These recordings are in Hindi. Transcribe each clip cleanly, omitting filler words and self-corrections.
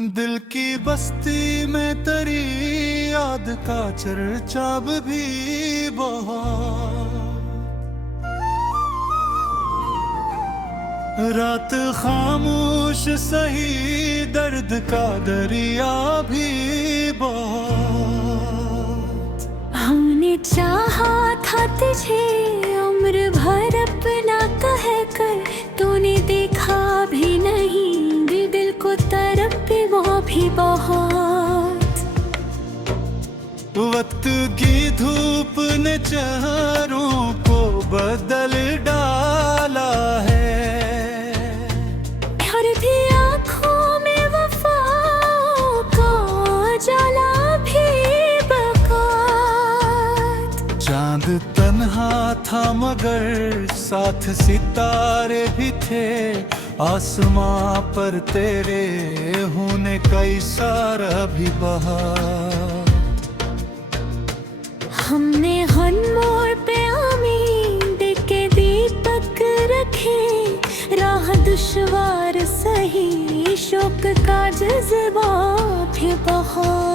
दिल की बस्ती में तेरी याद का चर्चा भी बहुत। रात खामोश सही दर्द का दरिया भी बहुत। हमने चाहा था तुझे उम्र भर अपना कह कर, तूने देखा भी नहीं दिल को तरफ पे वो भी बहुत। वक्त की धूप ने चेहरों को बदल डाला है, और भी आँखों में वफा का जाला भी बकात। चांद तन्हा था मगर साथ सितारे भी थे, आसमां पर तेरे होने का इशारा भी बहा। हमने हर मोड़ पे उम्मीद के दीपक रखे, राह दुश्वार सही शौक का जज्बा भी बहुत।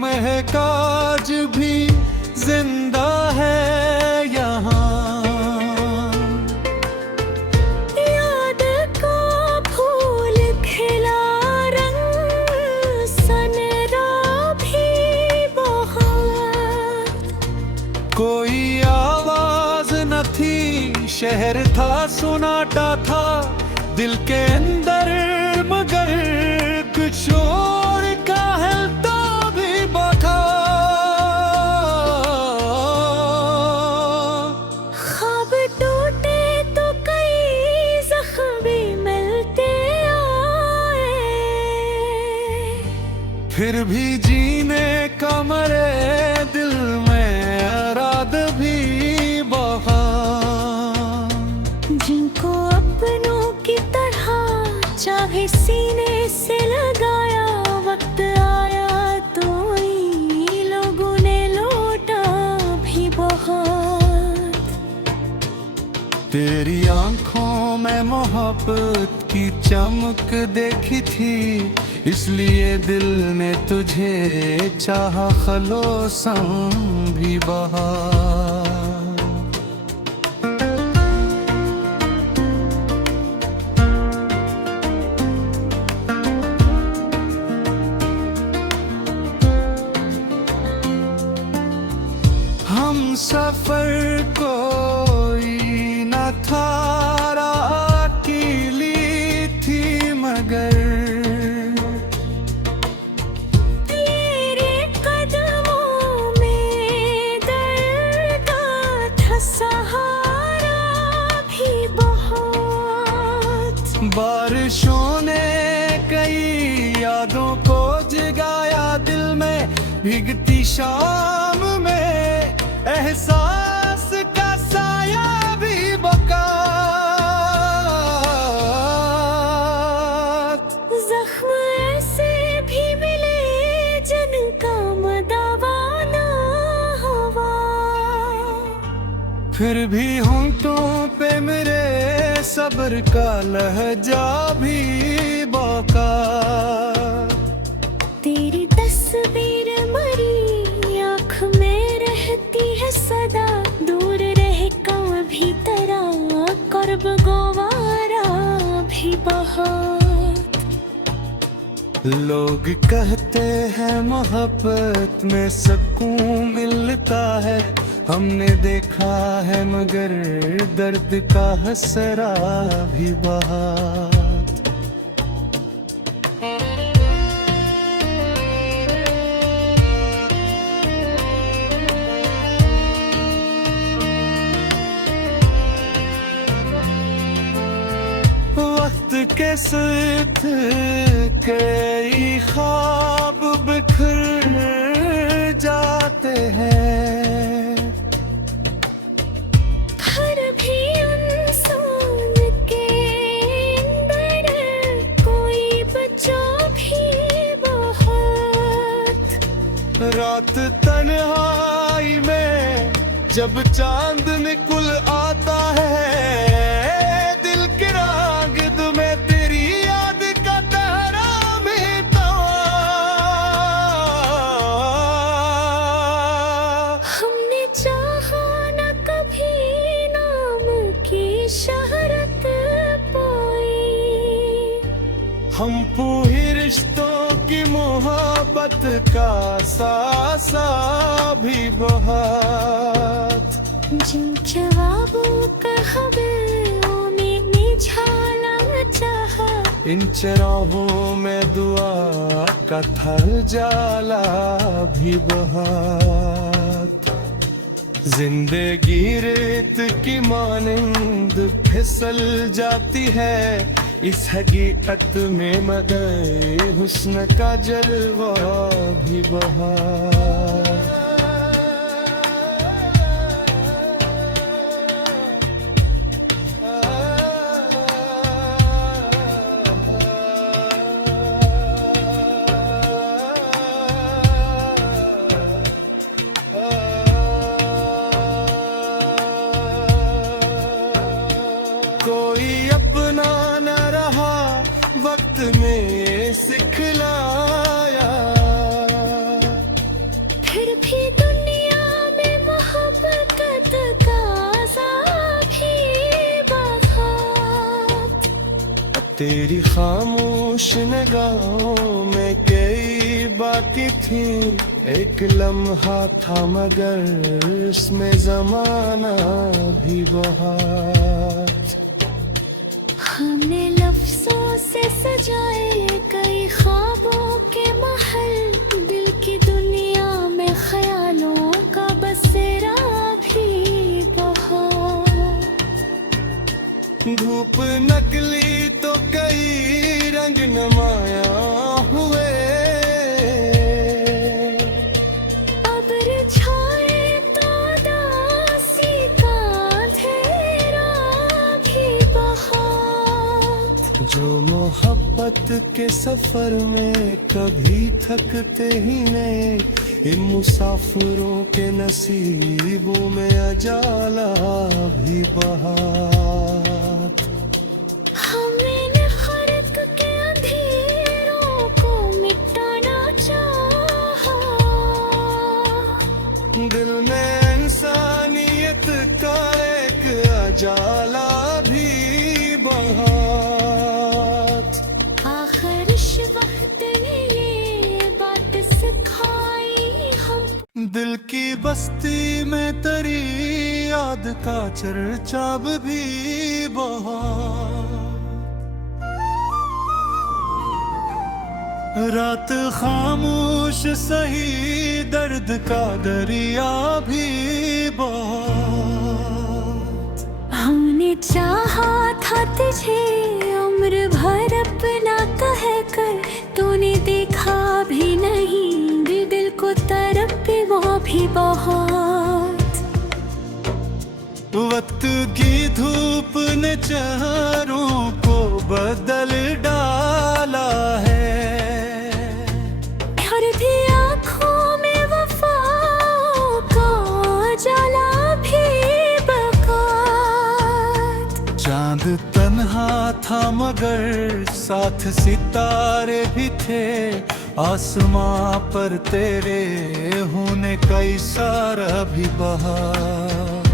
महकाज भी जिंदा है यहाँ, याद का फूल खिला रंग सनरा भी बहुत। कोई आवाज न थी, शहर था सुनाटा था दिल के अंदर, मगर कुछ और का है फिर भी जीने का मरे दिल में रात भी बहुत। जिनको अपनों की तरह चाहे सीने से लगाया, वक्त आया तो इन लोगों ने लौटा भी बहुत। तेरी आंखों में मोहब्बत की चमक देखी थी, इसलिए दिल ने तुझे चाहा खलोसम भी बहा। हम सफर कोई न था, अकेली थी मगर बारिशों ने कई यादों को जगाया दिल में, भीगती शाम में एहसास का साया भी बकात। जख्म ऐसे भी मिले जिनका मदावा ना हुआ, फिर भी होंठों पे मेरे सब्र का लहजा भी बाका। तेरी तस्वीर मरी आँख में रहती है सदा, दूर रह कभी तेरा कर्ब गवारा भी बहुत। लोग कहते हैं मोहब्बत में सुकून मिलता है, हमने देखा है मगर दर्द का हसरा भी बहुत। वक्त के साथ कई ख्वाब बिखर जाते हैं, हर भी इंसान के अंदर कोई बच्चा भी बहुत। रात तन्हाई में जब चांद निकल आता है, दिल के रागिद में तेरी याद का तारा मिटा। हमने चाहा न कभी नाम की शहरत पाई, हम पूरी रिश्तों की मोहब्बत का सासा भी बहुत। जिन ख्वाबों का हमें निझाना चाहा, इन चराहों में दुआ का थल जाला भी बहुत। जिंदगी रेत की मानिंद फिसल जाती है, इस हकीकत में मगर हुस्न का जलवा भी बहुत। कोई अपना न रहा वक्त में सिखलाया, फिर भी दुनिया में मोहब्बत का भी बहुत। तेरी खामोश निगाहों में कई बातें थी, एक लम्हा था मगर इसमें जमाना भी बहुत। हमने लफ्जों से सजाए कई ख्वाबों के महल, दिल की दुनिया में ख्यालों का बसेरा भी बहुत। धूप नकली तो कई रंग नमाया हुए, अब्र छाए तो दासी का अंधेरा भी बहुत। जो मोहब्बत के सफर में कभी थकते ही नहीं, इन मुसाफिरों के नसीबों में अजाला भी बहुत। हमने नफरत के अंधेरों को मिटाना चाहा, दिल में इंसानियत का एक अजाला भी बहुत। आखिर इस वक्त ने ये बात सिखाई हम, दिल की बस्ती में तेरी याद का चर्चा भी बहुत। रात खामोश सही दर्द का दरिया भी बहुत। हमने चाहा था तुझे उम्र भर अपना कह कर, तूने देखा भी नहीं, दिल को तरफ वो भी बहुत। वक्त की धूप ने चेहरों को बदल डाला है, और भी आँखों में वफाओं का उजाला भी बहुत। चांद तन्हा था मगर साथ सितारे भी थे, आसमां पर तेरे होने का इशारा भी बहुत।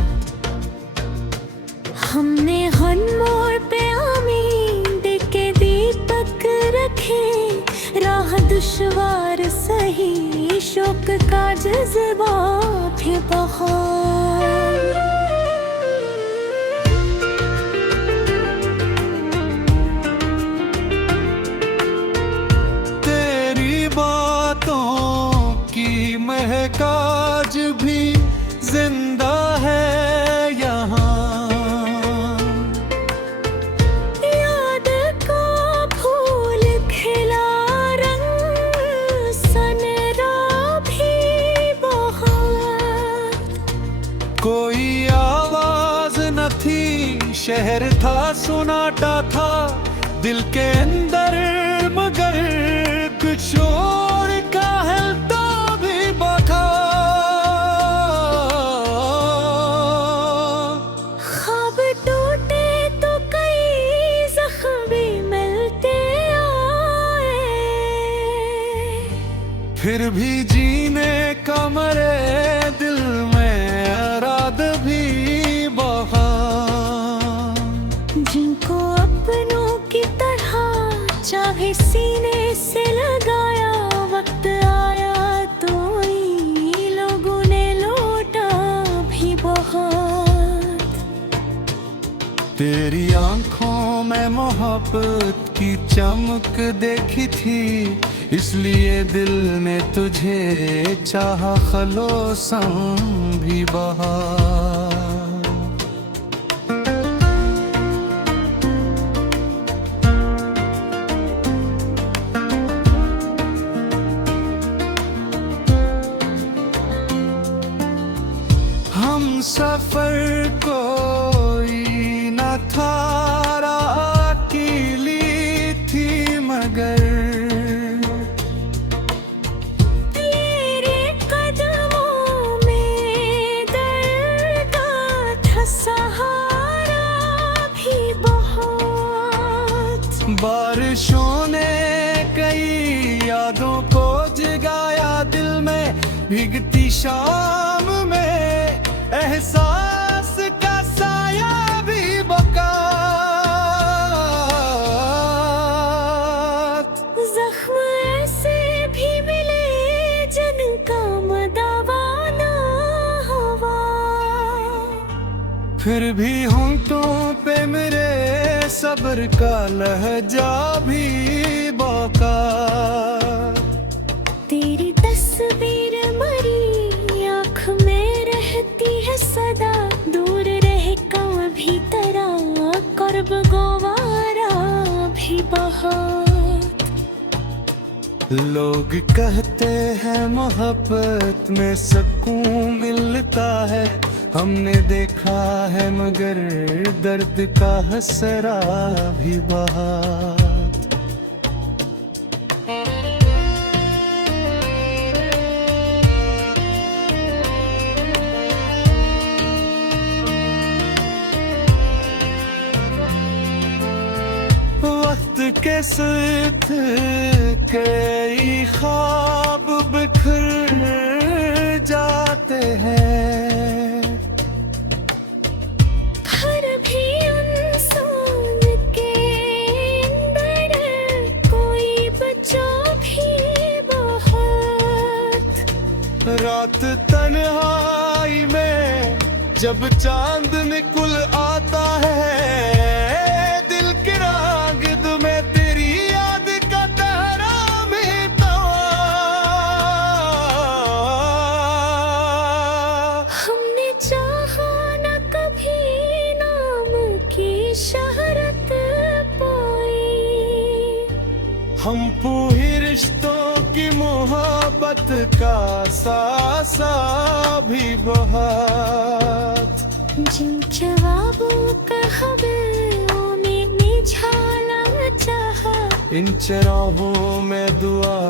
हमने हर मोड़ पे उम्मीद के दीपक रखे, राह दुश्वार सही शौक का जज्बा भी बहुत। तेरी बातों की महक आज भी जिंदा है यहाँ, कोई आवाज न थी, शहर था सुनाटा था, दिल के अंदर मगर कुछ और का हिलता भी बखा। तेरी आंखों में मोहब्बत की चमक देखी थी, इसलिए दिल ने तुझे चाहा खलोसम भी बहा। हम सफर कोई न था, अकेली थी मगर तेरे कदमों में दर्द था सहारा भी बहुत। बारिशों ने कई यादों को जगाया दिल में, भीगती शाम में एहसास का साया भी बका। जख्म ऐसे भी मिले जिनका मदावा ना हुआ, फिर भी होंठों पे मेरे सब्र का लहजा भी बका। तेरी तस्वीर मरी आँख में रहती है सदा, दूर रह कभी तेरा कर्ब गवारा भी बहुत। लोग कहते हैं मोहब्बत में सुकून मिलता है, हमने देखा है मगर दर्द का हसरा भी बहुत। वक्त के साथ कई ख्वाब बिखर जाते हैं, हर भी इंसान के अंदर कोई बचा भी बहुत। रात तन्हाई में जब चांद निकल आता है, दिल की रागद में तेरी याद का तारा मिटता। हमने चाहा न कभी नाम की शहरत पाई, हम पूरी रिश्तों की मोहब्बत का सासा भी बहुत। जिन जवाबों का हमें निझाना चाहा, इन चराहों में दुआ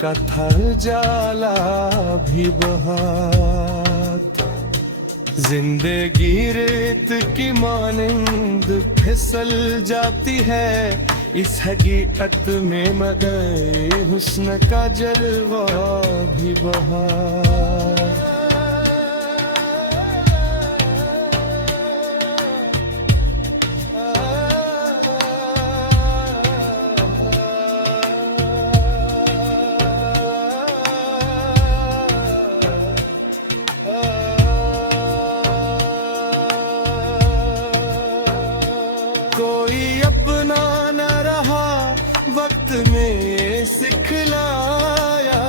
का थर जाला भी बहुत। जिंदगी रेत की मानिंद फिसल जाती है, इस हकीकत में मगर हुस्न का जलवा भी बहुत। कोई अपना न रहा वक्त में सिखलाया,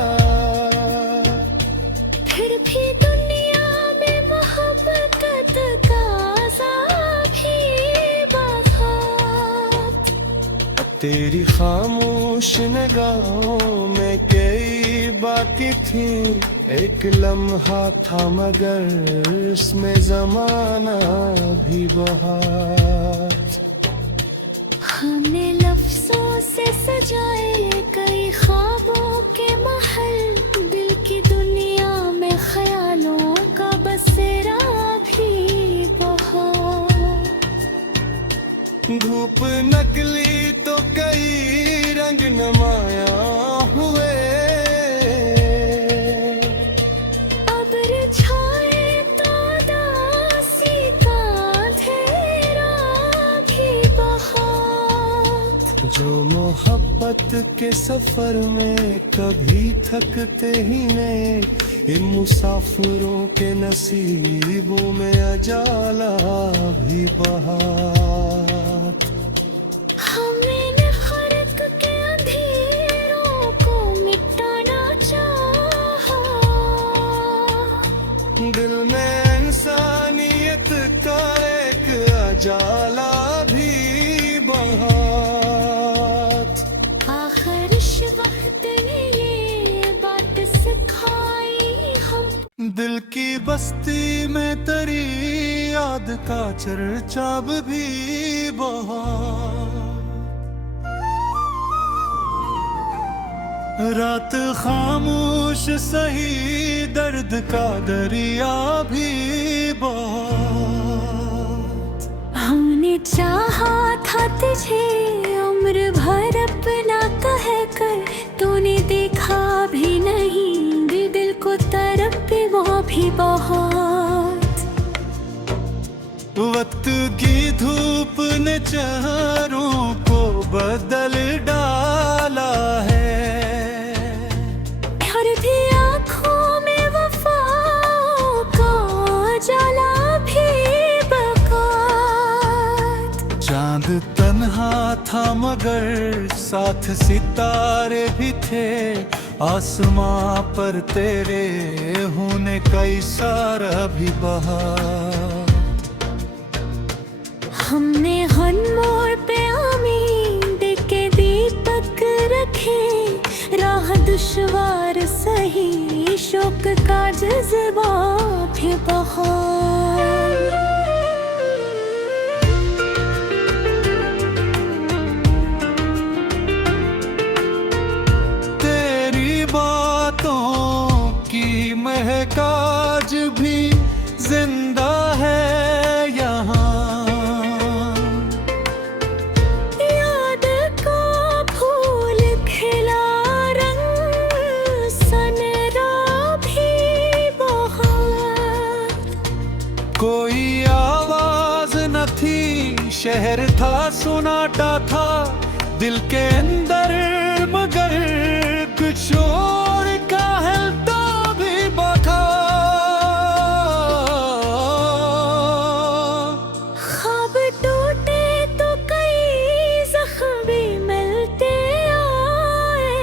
फिर भी दुनिया में मोहब्बत का भी बहुत। तेरी खामोश निगाहों में कई बातें थी, एक लम्हा था मगर इसमें जमाना भी बहुत। हमने लफ्जों से सजाए कई ख्वाबों के महल, दिल की दुनिया में ख्यालों का बसेरा भी बहुत। धूप नकली तो कई रंग नमाया हुए, अब्र छाए तो दासी का अंधेरा भी बहुत। जो मोहब्बत के सफर में कभी थकते ही नहीं, इन मुसाफिरों के नसीबों में अजाला भी बहा। हमने नफरत के अंधेरों को मिटाना चाहा, दिल में इंसानियत का एक अजाला भी बहा। आखिर इस वक्त ने ये बात सिखाई हम, दिल की बस्ती में तेरी याद का चर्चा भी बहा। रात खामोश सही दर्द का दरिया भी बहा। हमने चाहा था तुझे उम्र भर अपना कह कर, तूने देखा भी नहीं, दिल को तड़पे वो भी बहुत। वक्त की धूप ने चेहरों को बदल डाला है, और भी आँखों में वफाओं का जाला भी बका। चांद तन्हा था मगर साथ सितारे भी थे, आसमां पर तेरे होने का इशारा भी बहा। हमने हर मोड़ पे उम्मीद के दीपक रखे, राह दुश्वार सही शौक का जज्बा भी बहा। महक आज भी जिंदा है यहाँ, याद का फूल खिला रंग सनरा भी बहुत। कोई आवाज न थी, शहर था सुनाटा था, दिल के अंदर मगर कुछ और का हिलता भी बका। ख्वाब टूटे तो कई जख्म भी मिलते आए,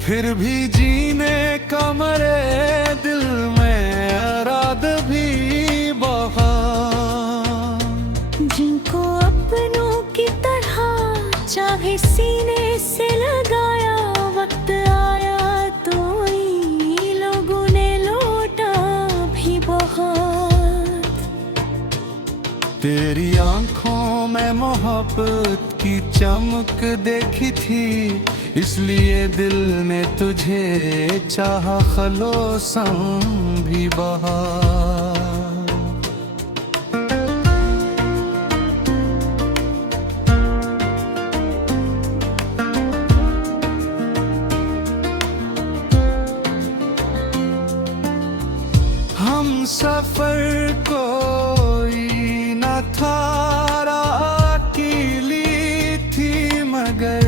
फिर भी जीने का मरे दिल में अराद भी बहा। जिनको अपनों की तरह चाहे सीने से लगाया, वक्त आया तो इन लोगों ने लौटा भी बहुत। तेरी आंखों में मोहब्बत की चमक देखी थी, इसलिए दिल ने तुझे चाहा, खलोसम भी बहा। हम सफर कोई न था, अकेली थी मगर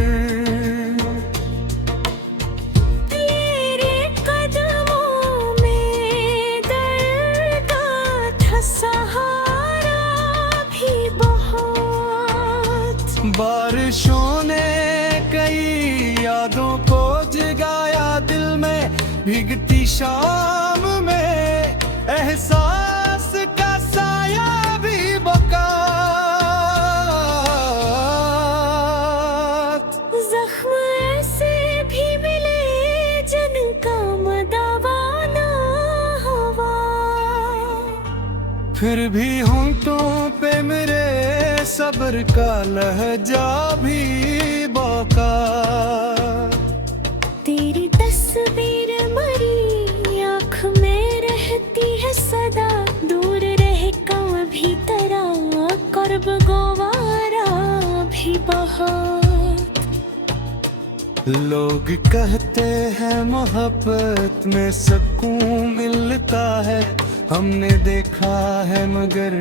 तेरे कदमों में दर्द था सहारा भी बहुत। बारिशों ने कई यादों को जगाया दिल में, भीगती शाम में एहसास का साया भी बका। जख्म ऐसे भी मिले जिनका मदावा ना हुआ, फिर भी होंठों पे मेरे सब्र का लहजा भी बका। तेरी तस्वीर मरी आँख में रहती है सदा, दूर रह कभी तेरा कर्ब गवारा भी बहुत। लोग कहते हैं मोहब्बत में सुकून मिलता है, हमने देखा है मगर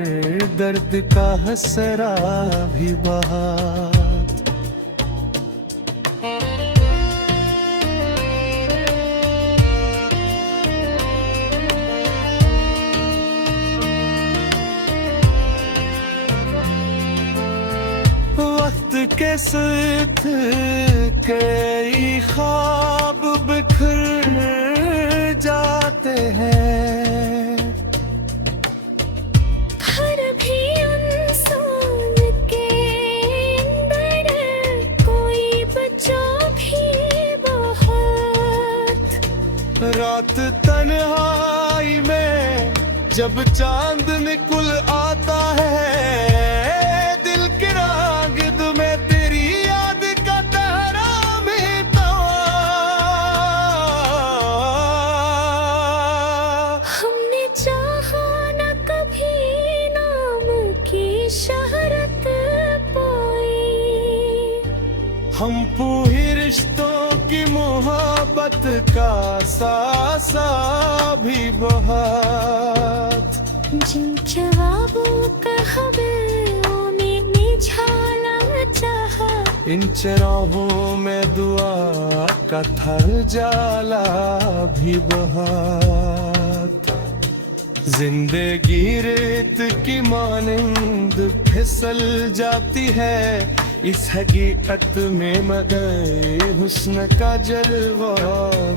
दर्द का हसरा भी बहा। अपने साथ कई ख्वाब बिखर जाते हैं। हर भी इंसान के अंदर कोई बच्चा भी बहुत। रात तन्हाई में जब चांद निकल आता है, दिल के रागिद में तेरी याद का तारा मिटा। हमने चाहा न कभी नाम की शहरत पाई। हम पूरे रिश्तों की मोहब्बत का सासा भी बहुत। जिन ख्वाबों का हमें निझाना चाहा, इन चराहों में दुआ का थल जाला भी बहुत। जिंदगी रेत की मानिंद फिसल जाती है इस हकीकत में, मगर हुस्न का जलवा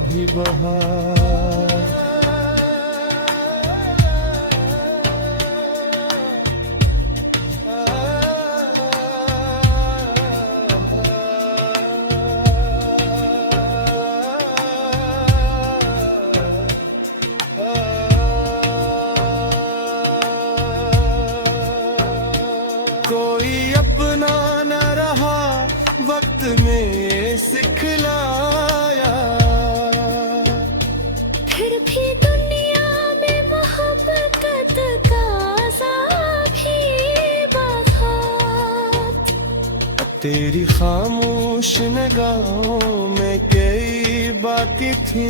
भी बहुत। कोई अपना न रहा वक्त में सिखलाया, फिर भी दुनिया में मोहब्बत का भी बहुत। तेरी खामोश निगाहों में कई बातें थी,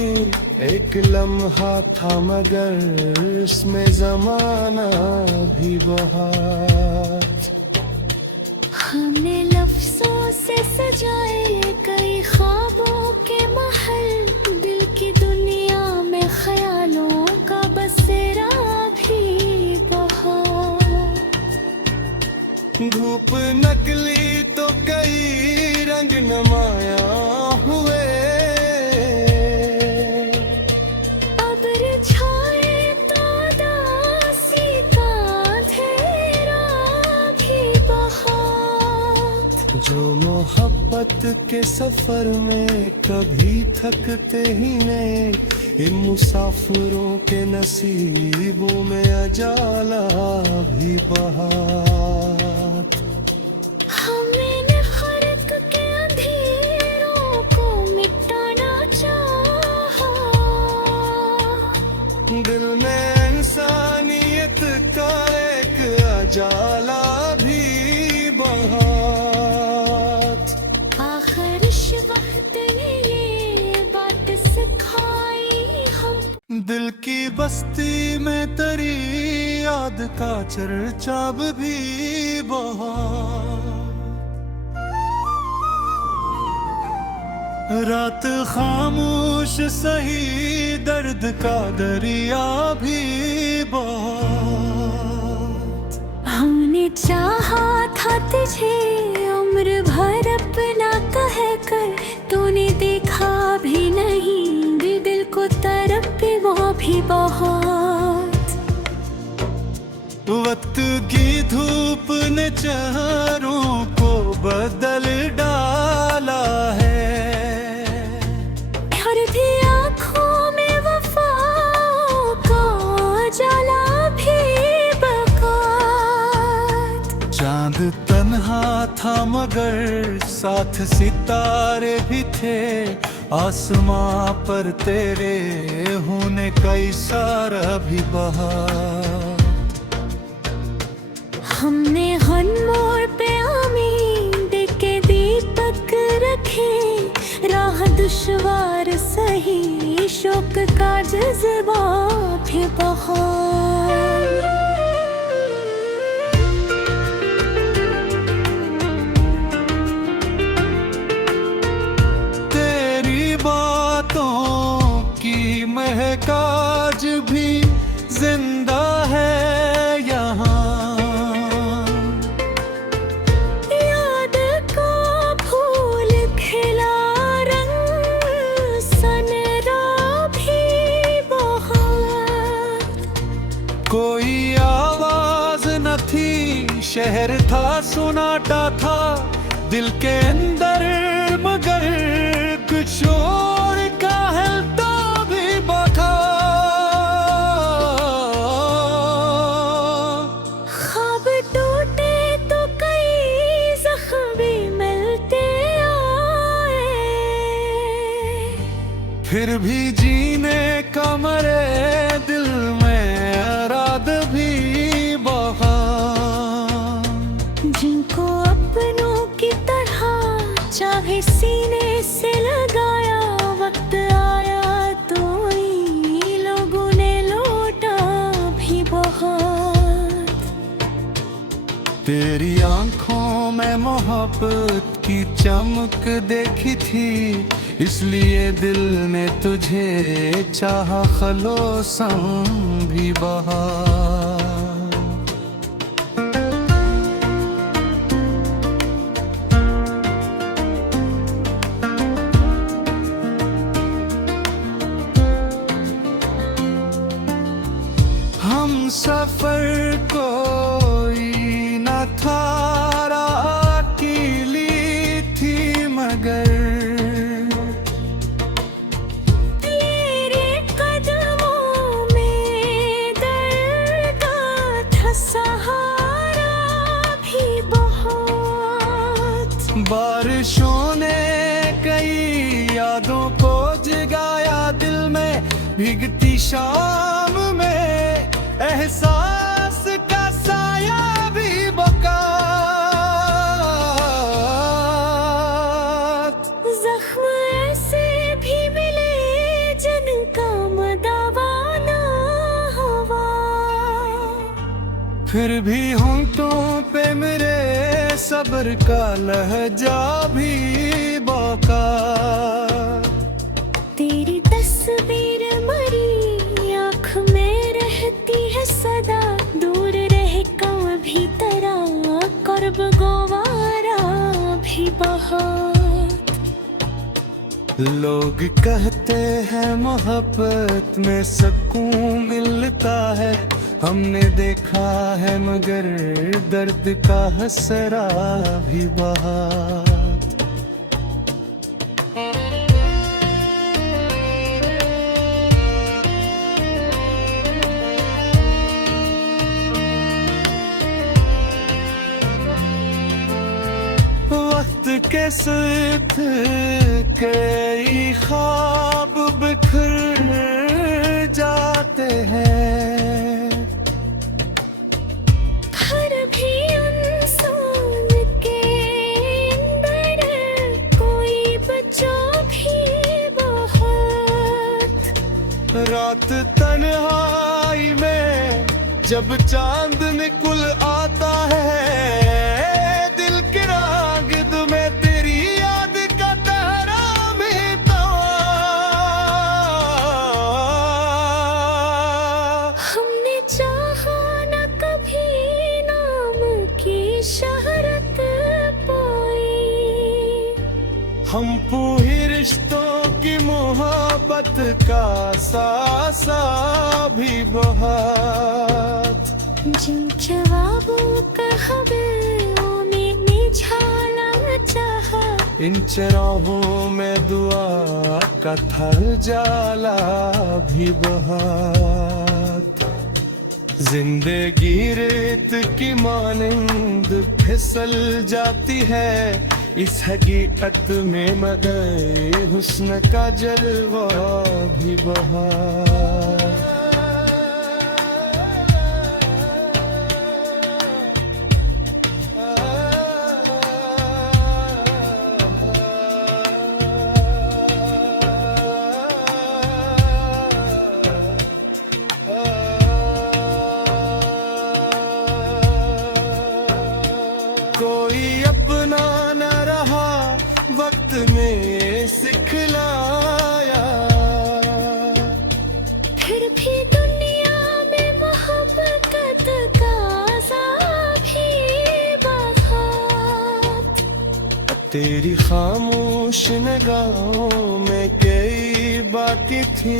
एक लम्हा था मगर इसमें जमाना भी बहुत। हमने लफ्जों से सजाए कई ख्वाबों के महल, दिल की दुनिया में ख्यालों का बसेरा भी बहुत। धूप नकली तो कई रंग नमाया हुए, अब्र छाए तो दासी का अंधेरा भी बहुत। जो मोहब्बत के सफर में कभी थकते ही नहीं, इन मुसाफिरों के नसीबों में अजाला भी बहुत। हमने नफरत के अंधेरों को मिटाना चाहा, दिल में इंसानियत का एक अजाला भी बहुत। आखिर इस वक्त ने ये बात सिखाई हम, दिल की बस्ती में तेरी याद का चर्चा भी बहुत। रात खामोश सही दर्द का दरिया भी बहुत। हमने चाहा था तुझे उम्र भर अपना कह कर, तूने देखा भी नहीं, दिल को तरफ वो भी बहुत। वक्त की धूप ने चेहरों को बदल डाला है, हर भी आँखों में वफाओं का जाला भी बहुत। चांद तन्हा था मगर साथ सितारे भी थे, आसमां पर तेरे होने का इशारा भी बहुत। हमने हर मोड़ पे उम्मीद के दीपक रखे, राह दुश्वार सही शौक का जज्बा भी बहुत। तेरी बातों की महक आज भी जिंदा है यहाँ, याद का कोई आवाज न थी, शहर था सुनाटा था दिल के अंदर, मगर कुछ और का हिलता भी बता। ख्वाब टूटे तो कई जख्म भी मिलते आए, फिर भी जीने का मरे दिल में रात भी बहा। जिनको अपनों की तरह चाहे सीने से लगाया, वक्त आया तो इन लोगों ने लौटा भी बहुत। तेरी आंखों में मोहब्बत की चमक देखी थी, इसलिए दिल ने तुझे चाहा खलोसम भी बहा। हम सफर कोई न था, अकेली थी मगर तेरे कदमों में दर्द था सहारा भी बहुत। बारिशों ने कई यादों को जगाया दिल में, भीगती शाम में एहसास का साया भी बका। जख्म ऐसे भी मिले जिनका मदावा ना हुआ, फिर भी होंठों पे मेरे सब्र का लहजा भी बाका। तेरी तस्वीर मरी आँख में रहती है सदा, दूर रह कभी तेरा कर्ब गवारा भी बहुत। लोग कहते हैं मोहब्बत में सुकून मिलता है, हमने देखा है मगर दर्द का हसरा भी बहुत। वक्त के साथ कई ख्वाब बिखर जाते हैं, हर भी इंसान के अंदर कोई बचा भी बहुत। रात तन्हाई में जब चांद निकल आता है, दिल के रागिद में तेरी याद का तारा मिटा। हमने चाहा न कभी नाम की शहरत पाई, हम पूरी रिश्तों की मोहब्बत का सासा भी बहुत। जिन जवाबों का हमें निझाना चाहा, इन चराहों में दुआ का थर जाला भी बहुत। जिंदगी रेत की मानंद फिसल जाती है, इस हकीकत में मगर हुस्न का जलवा भी बहुत। कोई अपना न रहा वक्त में सिखलाया, फिर भी दुनिया में मोहब्बत का भी बहुत। तेरी खामोश निगाहों में कई बातें थी,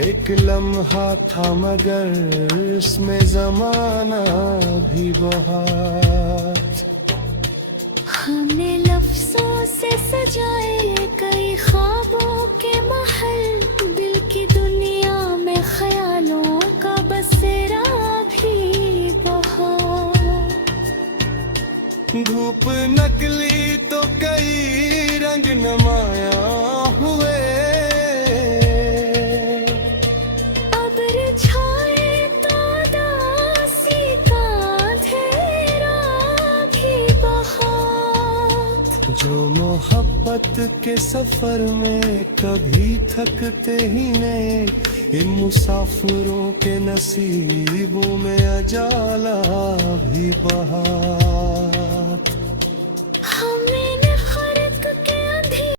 एक लम्हा था मगर इसमें जमाना भी बहुत। हमने लफ्जों से सजाए कई ख्वाबों के महल, दिल की दुनिया में ख्यालों का बसेरा भी बहुत। धूप नकली तो कई रंग नमाया हुए, अब्र छाए तो उदासी का अंधेरा भी बहुत। जो मोहब्बत के सफर में कभी थकते ही नहीं, इन मुसाफिरों के नसीबों में अजाला भी बहुत।